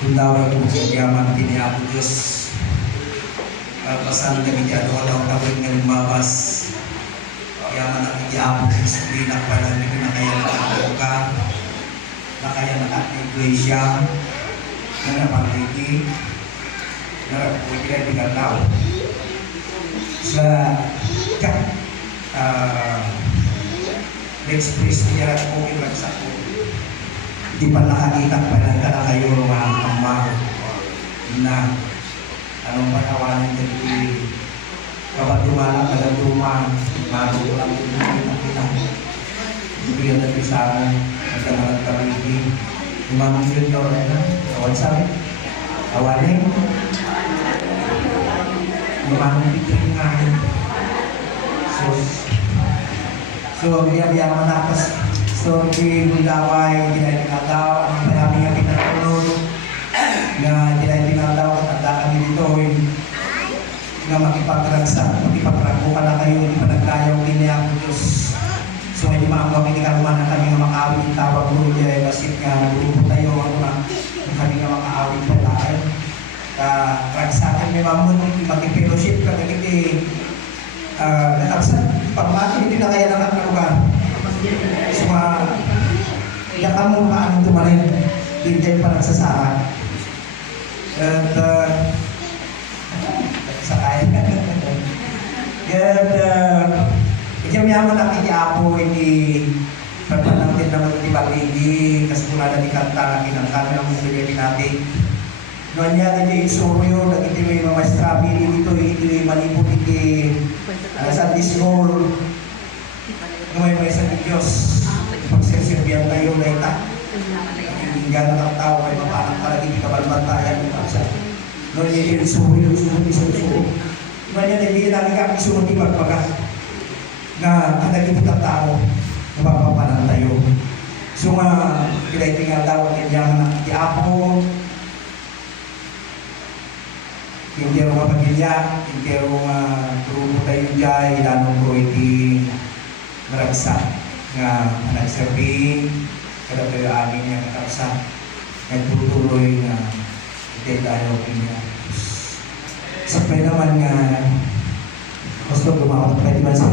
Kundaway kung yaman kiniapo Diyos. Pasan kami diado daw kawin nga lumabas. Yaman ang kiniapo Diyos. Hindi na pala nyo na kaya nakakaluka. Na kaya nakaka-iglesia. Na napangiti. Na pwede na bigataw. Sa express niya okay lang sa ako. Di pa nakakita pa lang ka kayo mga ama na anong patawanan din kapatumala kalatuma magulang din nakita hindi yan natin sa amin nagkamalang kamili umamang yun daw na awan sabi awanin umamang pitring nga so biya-biya manapas so Bundaway tinatinaw ang marami nga pinatulog na tinatinaw at kami dito na makipagragbo ka na kayo hindi pa nagkayaw kiniyang Diyos so hindi maanggaw kinikaluman na kami nga makawin yung tawag mo diya basit nga grupo tayo kami nga makawin pa tayo kaya sa akin may mamon makipelowship ka nagiging nakapsan pagmati hindi na kaya naman na lugar so iyak ka mo paano tumarin hindi pa nagsasara at sakay at yaman ang ikiapo hindi pagpanang din naman di baligi kasi mula na di kanta kinangkami ang muli natin noon niya na di isuryo nagiti may mga strawberry dito hindi malibot hindi sa disroll may sa Diyos pagsisirbihan kayo na ita hindi gano'n ang tao ay mapanang palagi di kabalbantayan noon niya yung suryo noon niya hindi namin kami sunod di magpaga na kadagit ang tao na mapapanang tayo so kilay tingatawag niya di Apo hindi rin mapagilya, hindi rin grupo tayo dyan, ilanong ko iti maragsak nga nagsabi, kada tayo amin nga nakarsa, nagtutuloy na hindi tayo pinya. Sapay naman nga, gusto gumawa pa di ba sa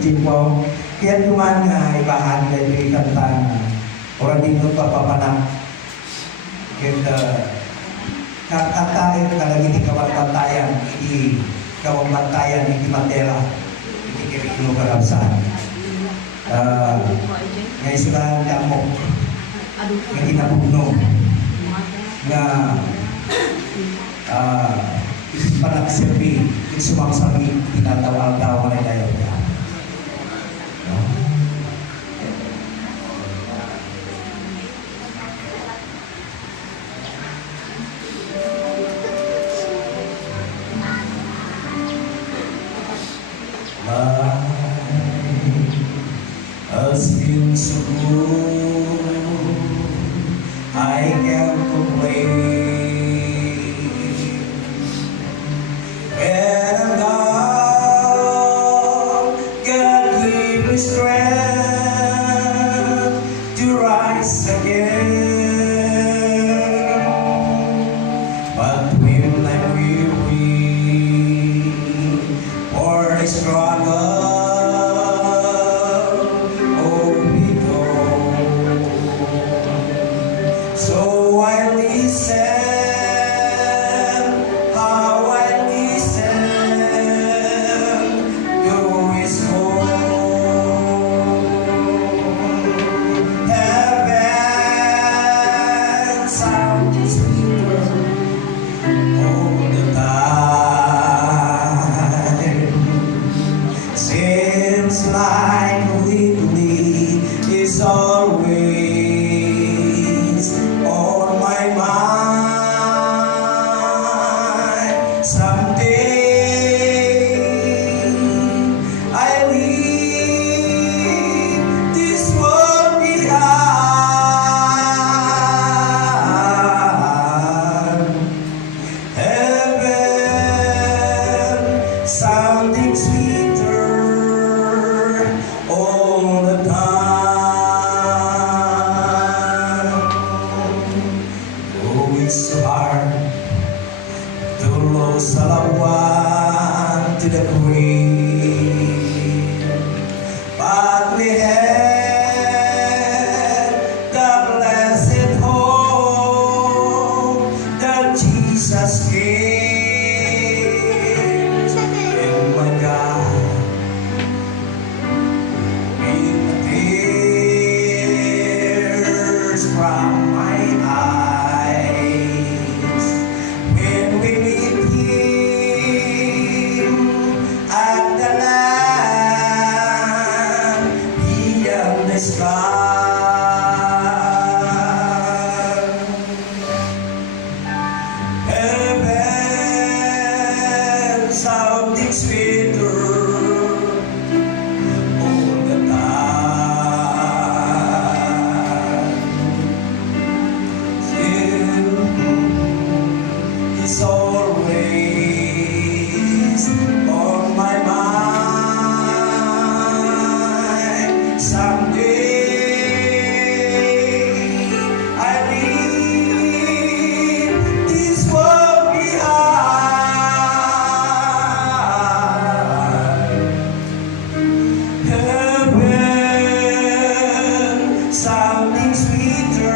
Jimpo, kaya naman nga ibahan na ito ikanta na orang din mo papapanang. Kaya kakatayo kalagi di kawanbantayan, hindi kawanbantayan, hindi matera, hindi kirikilo karabsaan. Ngayon sila damo, nga kinapugno, nga panagserbi, sumamsami, tinatawa-tawa na tayo niya. Has been so good, I can't complain. When I'm down, God give me strength to rise again. But when I'm weary for the struggle, so I listen, how I listen to His call. Heaven sound is sweeter all the time. Seems like lately is always on my mind. Someday I leave this world behind. Heaven sounding sweeter all the time. Oh, it's so the grave. But we had the blessed hope that Jesus came. And my God, with the tears from my eyes, when we meet Him at the land beyond the sky, heaven sounding sweeter all the time. Still is always on my mind. Someday I leave this world behind. Heaven sounding sweeter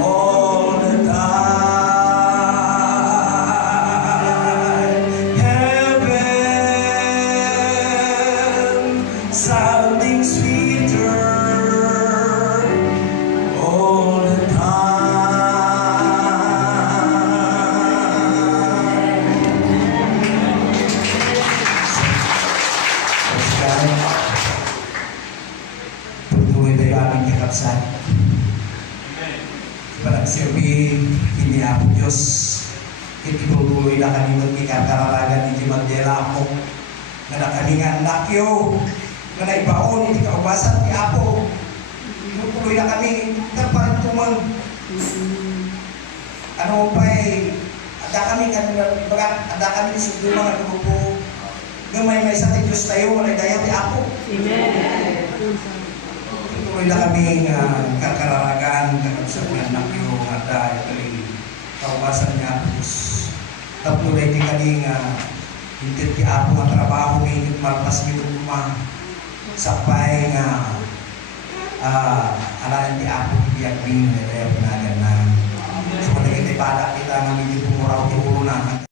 all the time. Heaven sounding sweeter all the time. Patuloy tayo aming kakapsan. Panagsilbi, hindi ako Diyos. Itituloy na kanimot ikakararagan ni Mandela ako. Na nakalingan lakyo. Na naibaon, hindi kaubasan ni Apo. Tutuloy na kami. Dapat tumang. Ano pa eh. Ada kami sa mga grupo. Gamay may sa Diyos tayo, walay dayat ni Apo. Amen. Tuloy na kami kakararagan, kakabsagan ng iyong at kaubasan niya Diyos. Tapos di kami hintit ki Apo ang trabaho, hintit malpas nito kuma. Sapay nga alalan ti Apo, hindi ang rin na tayo pinagan na. So, kung nagkitipada kita ng hindi pumuraw, tiuro na.